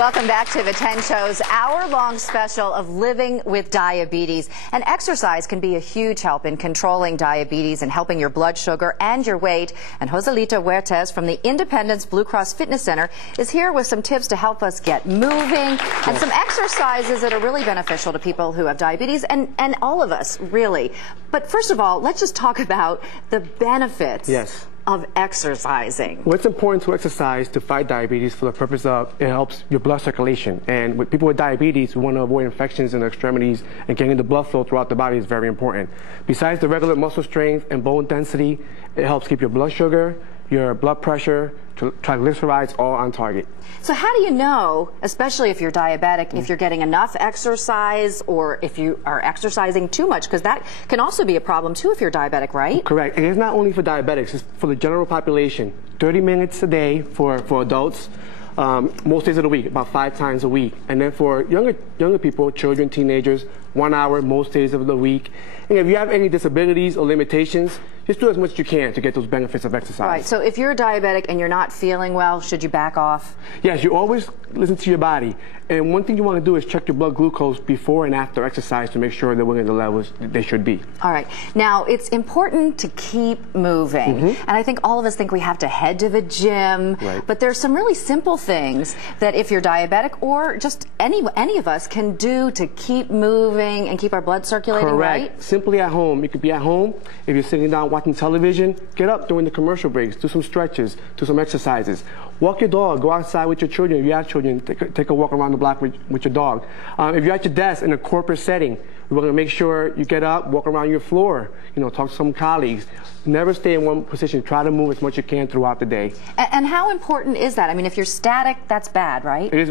Welcome back to the 10 Show's hour-long special of living with diabetes. And exercise can be a huge help in controlling diabetes and helping your blood sugar and your weight. And Joselito Huertas from the Independence Blue Cross Fitness Center is here with some tips to help us get moving and some exercises that are really beneficial to people who have diabetes and all of us, really. But first of all, let's just talk about the benefits. Yes. Of exercising. Well, it's important to exercise to fight diabetes for the purpose of it helps your blood circulation. And with people with diabetes, we want to avoid infections in the extremities, and getting the blood flow throughout the body is very important. Besides the regular muscle strength and bone density, it helps keep your blood sugar, your blood pressure, triglycerides all on target. So how do you know, especially if you're diabetic, if you're getting enough exercise or if you are exercising too much? Because that can also be a problem too if you're diabetic, right? Correct. And it's not only for diabetics, it's for the general population. 30 minutes a day for adults, most days of the week, about 5 times a week. And then for younger people, children, teenagers, 1 hour most days of the week. And if you have any disabilities or limitations, just do as much as you can to get those benefits of exercise. Right. So if you're diabetic and you're not feeling well, should you back off? Yes, you always listen to your body. And one thing you want to do is check your blood glucose before and after exercise to make sure they're within the levels they should be. All right. Now, it's important to keep moving. And I think all of us think we have to head to the gym. Right. But there's some really simple things that if you're diabetic or just any of us can do to keep moving and keep our blood circulating. Correct. Right? Simply at home. You could be at home. If you're sitting down watching television, get up during the commercial breaks, do some stretches, do some exercises. Walk your dog, go outside with your children. If you have children, take a walk around the block with your dog. If you're at your desk in a corporate setting, we want to make sure you get up, walk around your floor, talk to some colleagues. Never stay in one position. Try to move as much as you can throughout the day. And how important is that? I mean, if you're static, that's bad, right? It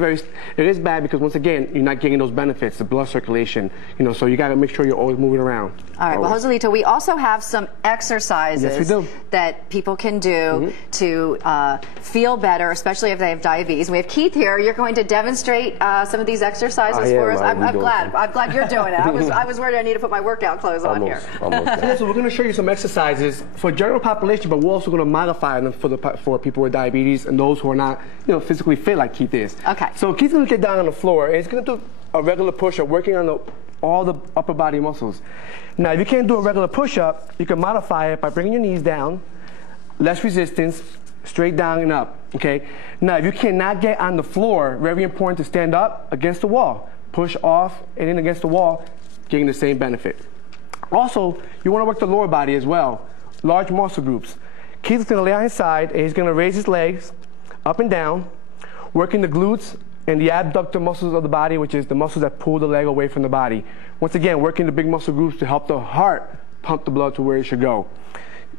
is bad because, once again, you're not getting those benefits, the blood circulation, so you got to make sure you're always moving around. All right, well, Joselito, we also have some exercises that people can do to feel better, especially if they have diabetes. We have Keith here. You're going to demonstrate some of these exercises for us. I'm glad you're doing it. I was worried I need to put my workout clothes on here. So we're going to show you some exercises for general population, but we're also going to modify them for people with diabetes and those who are not, physically fit like Keith is. Okay. So Keith's going to get down on the floor and he's going to do a regular push-up, working on all the upper body muscles. Now, if you can't do a regular push-up, you can modify it by bringing your knees down, less resistance, straight down and up. Okay. Now, if you cannot get on the floor, very important to stand up against the wall, push off and in against the wall, getting the same benefit. Also, you want to work the lower body as well. Large muscle groups. Keith's going to lay on his side and he's going to raise his legs up and down, working the glutes and the abductor muscles of the body, which is the muscles that pull the leg away from the body. Once again, working the big muscle groups to help the heart pump the blood to where it should go.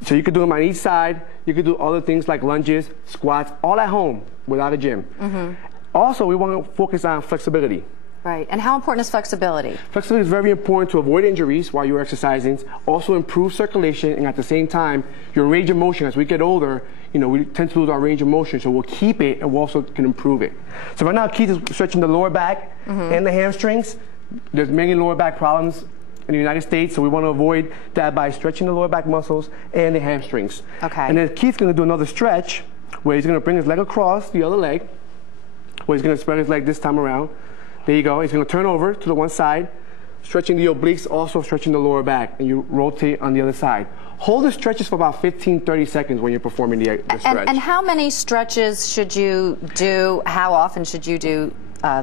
So you could do them on each side. You could do other things like lunges, squats, all at home without a gym. Also, we want to focus on flexibility. Right. And how important is flexibility? Flexibility is very important to avoid injuries while you're exercising, also improve circulation, and at the same time, your range of motion. As we get older, we tend to lose our range of motion, so we'll keep it and we also can improve it. So right now, Keith is stretching the lower back and the hamstrings. There's many lower back problems in the United States, so we want to avoid that by stretching the lower back muscles and the hamstrings. Okay. And then Keith's going to do another stretch where he's going to bring his leg across the other leg, where he's going to spread his leg this time around. There you go. He's going to turn over to the one side, stretching the obliques, also stretching the lower back, and you rotate on the other side. Hold the stretches for about 15-30 seconds when you're performing the stretch. And how many stretches should you do? How often should you do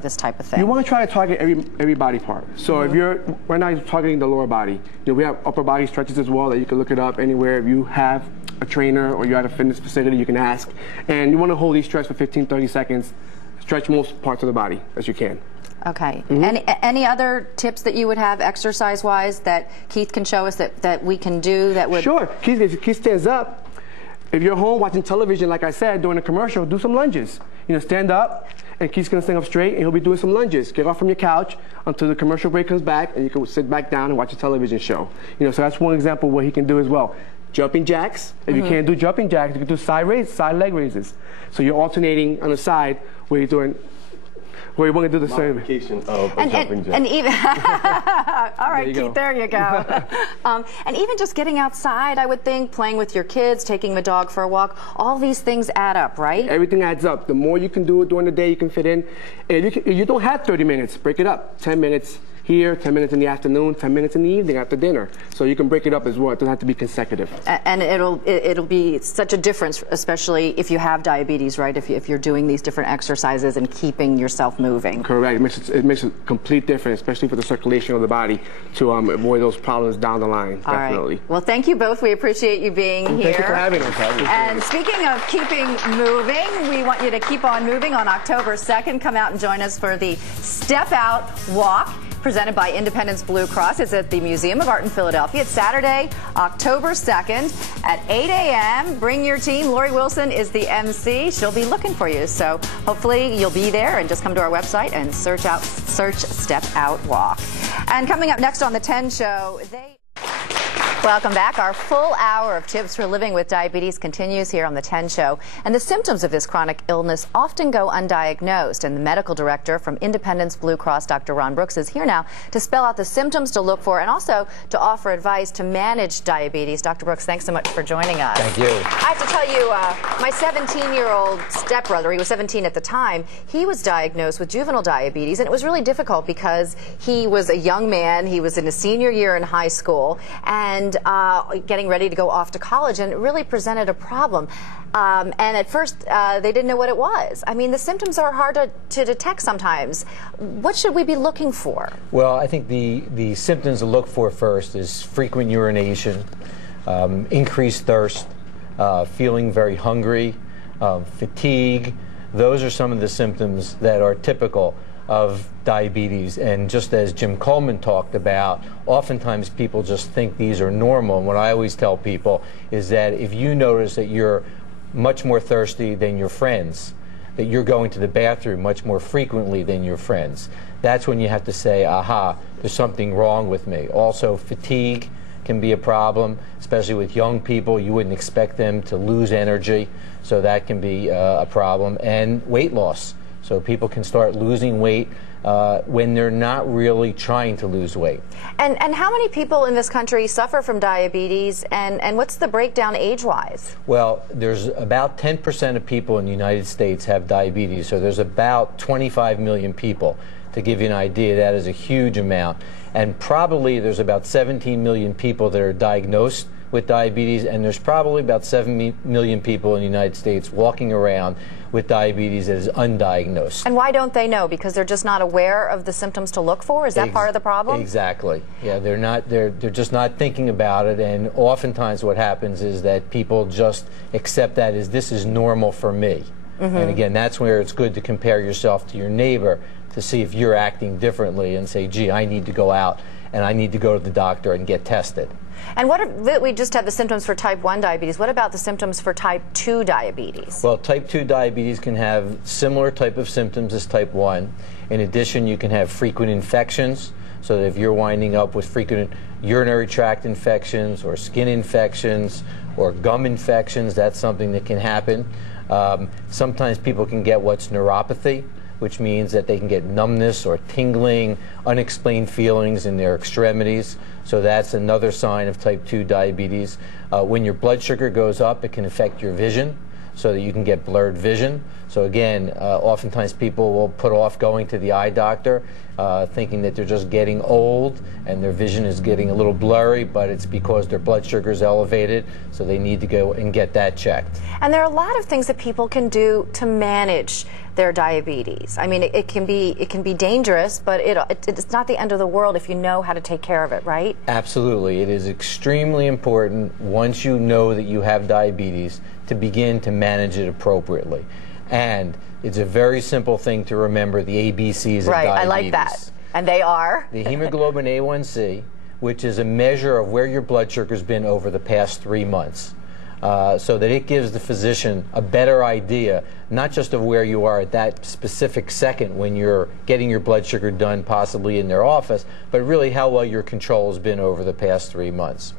this type of thing? You want to try to target every body part. So if you're right now, you're targeting the lower body. We have upper body stretches as well that you can look it up anywhere. If you have a trainer or you're at a fitness facility, you can ask. And you want to hold these stretches for 15-30 seconds. Stretch most parts of the body as you can. Okay. Any other tips that you would have exercise-wise that Keith can show us that we can do that would... Sure. If Keith stands up, if you're home watching television, like I said, during a commercial, do some lunges. Stand up, and Keith's going to stand up straight, and he'll be doing some lunges. Get off from your couch until the commercial break comes back, and you can sit back down and watch a television show. So that's one example of what he can do as well. Jumping jacks. If you can't do jumping jacks, you can do side leg raises. So you're alternating on the side where you're doing We want to do the same. Modification of a jumping jack. And even, all right, There you Keith, there you go. And even just getting outside, I would think, playing with your kids, taking the dog for a walk, all these things add up, right? Everything adds up. The more you can do it during the day, you can fit in. And if you don't have 30 minutes, break it up. 10 minutes here, 10 minutes in the afternoon, 10 minutes in the evening after dinner. So you can break it up as well. It doesn't have to be consecutive. And it'll be such a difference, especially if you have diabetes, right? If you're doing these different exercises and keeping yourself moving. Correct. It makes a complete difference, especially for the circulation of the body, to avoid those problems down the line. All definitely. Right. Well, thank you both. We appreciate you being here. Thank you for having us. And speaking of keeping moving, we want you to keep on moving on October 2nd. Come out and join us for the Step Out Walk, presented by Independence Blue Cross. It's at the Museum of Art in Philadelphia. It's Saturday, October 2nd at 8 a.m. Bring your team. Lori Wilson is the MC. She'll be looking for you. So hopefully you'll be there, and just come to our website and search Step Out Walk. And coming up next on the 10 Show, Welcome back. Our full hour of tips for living with diabetes continues here on the 10 Show. And the symptoms of this chronic illness often go undiagnosed. And the medical director from Independence Blue Cross, Dr. Ron Brooks, is here now to spell out the symptoms to look for and also to offer advice to manage diabetes. Dr. Brooks, thanks so much for joining us. Thank you. I have to tell you, my 17-year-old stepbrother, he was 17 at the time, he was diagnosed with juvenile diabetes. And it was really difficult because he was a young man. He was in his senior year in high school and getting ready to go off to college, and it really presented a problem. And at first, they didn't know what it was. I mean, the symptoms are hard to detect sometimes. What should we be looking for? Well, I think the symptoms to look for first is frequent urination, increased thirst, feeling very hungry, fatigue. Those are some of the symptoms that are typical of diabetes. And just as Jim Coleman talked about, oftentimes people just think these are normal. And what I always tell people is that if you notice that you're much more thirsty than your friends, that you're going to the bathroom much more frequently than your friends, that's when you have to say, aha, there's something wrong with me. Also, fatigue can be a problem, especially with young people. You wouldn't expect them to lose energy, so that can be a problem. And weight loss. So people can start losing weight when they're not really trying to lose weight. And how many people in this country suffer from diabetes, and what's the breakdown age-wise? Well, there's about 10% of people in the United States have diabetes, so there's about 25 million people. To give you an idea, that is a huge amount. And probably there's about 17 million people that are diagnosed with diabetes, and there's probably about 7 million people in the United States walking around with diabetes that is undiagnosed. And why don't they know? Because they're just not aware of the symptoms to look for? Is that part of the problem? Exactly. Yeah, they're just not thinking about it, and oftentimes what happens is that people just accept that as this is normal for me. And again, that's where it's good to compare yourself to your neighbor to see if you're acting differently and say, gee, I need to go out and I need to go to the doctor and get tested. And what if we just have the symptoms for type 1 diabetes? What about the symptoms for type 2 diabetes? Well, type 2 diabetes can have similar type of symptoms as type 1. In addition, you can have frequent infections, so that if you're winding up with frequent urinary tract infections or skin infections or gum infections, that's something that can happen. Sometimes people can get what's neuropathy, which means that they can get numbness or tingling, unexplained feelings in their extremities. So that's another sign of type 2 diabetes. When your blood sugar goes up, it can affect your vision, so that you can get blurred vision. So again, oftentimes people will put off going to the eye doctor, thinking that they're just getting old and their vision is getting a little blurry, but it's because their blood sugar is elevated, so they need to go and get that checked. And there are a lot of things that people can do to manage their diabetes. I mean, it can be dangerous, but it's not the end of the world if you know how to take care of it, right? Absolutely. It is extremely important, once you know that you have diabetes, to begin to manage it appropriately. And it's a very simple thing to remember, the ABCs of diabetes. Right, I like that. And they are? The hemoglobin A1C, which is a measure of where your blood sugar's been over the past 3 months. So that it gives the physician a better idea, not just of where you are at that specific second when you're getting your blood sugar done, possibly in their office, but really how well your control has been over the past 3 months.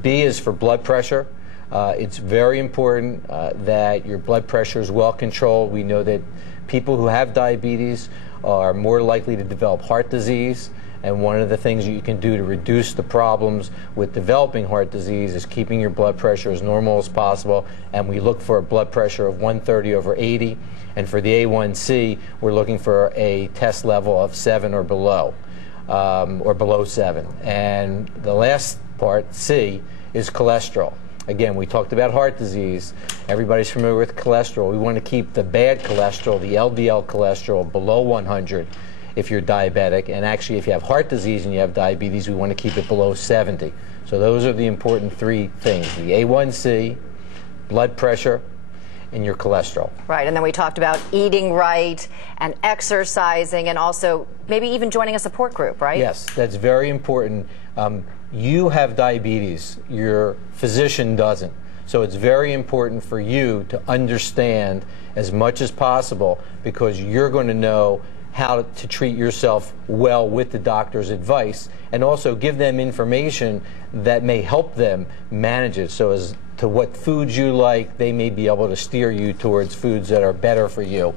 B is for blood pressure. It's very important that your blood pressure is well controlled. We know that people who have diabetes are more likely to develop heart disease. And one of the things you can do to reduce the problems with developing heart disease is keeping your blood pressure as normal as possible. And we look for a blood pressure of 130/80. And for the A1C, we're looking for a test level of 7 or below 7. And the last part, C, is cholesterol. Again, we talked about heart disease. Everybody's familiar with cholesterol. We want to keep the bad cholesterol, the LDL cholesterol, below 100 if you're diabetic. And actually, if you have heart disease and you have diabetes, we want to keep it below 70. So those are the important three things: the A1C, blood pressure, and your cholesterol. Right, and then we talked about eating right and exercising, and also maybe even joining a support group, right? Yes, that's very important. You have diabetes, your physician doesn't. So it's very important for you to understand as much as possible, because you're going to know how to treat yourself well with the doctor's advice, and also give them information that may help them manage it. So as to what foods you like, they may be able to steer you towards foods that are better for you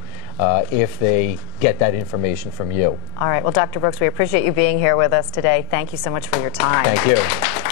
if they get that information from you. All right. Well, Dr. Brooks, we appreciate you being here with us today. Thank you so much for your time. Thank you.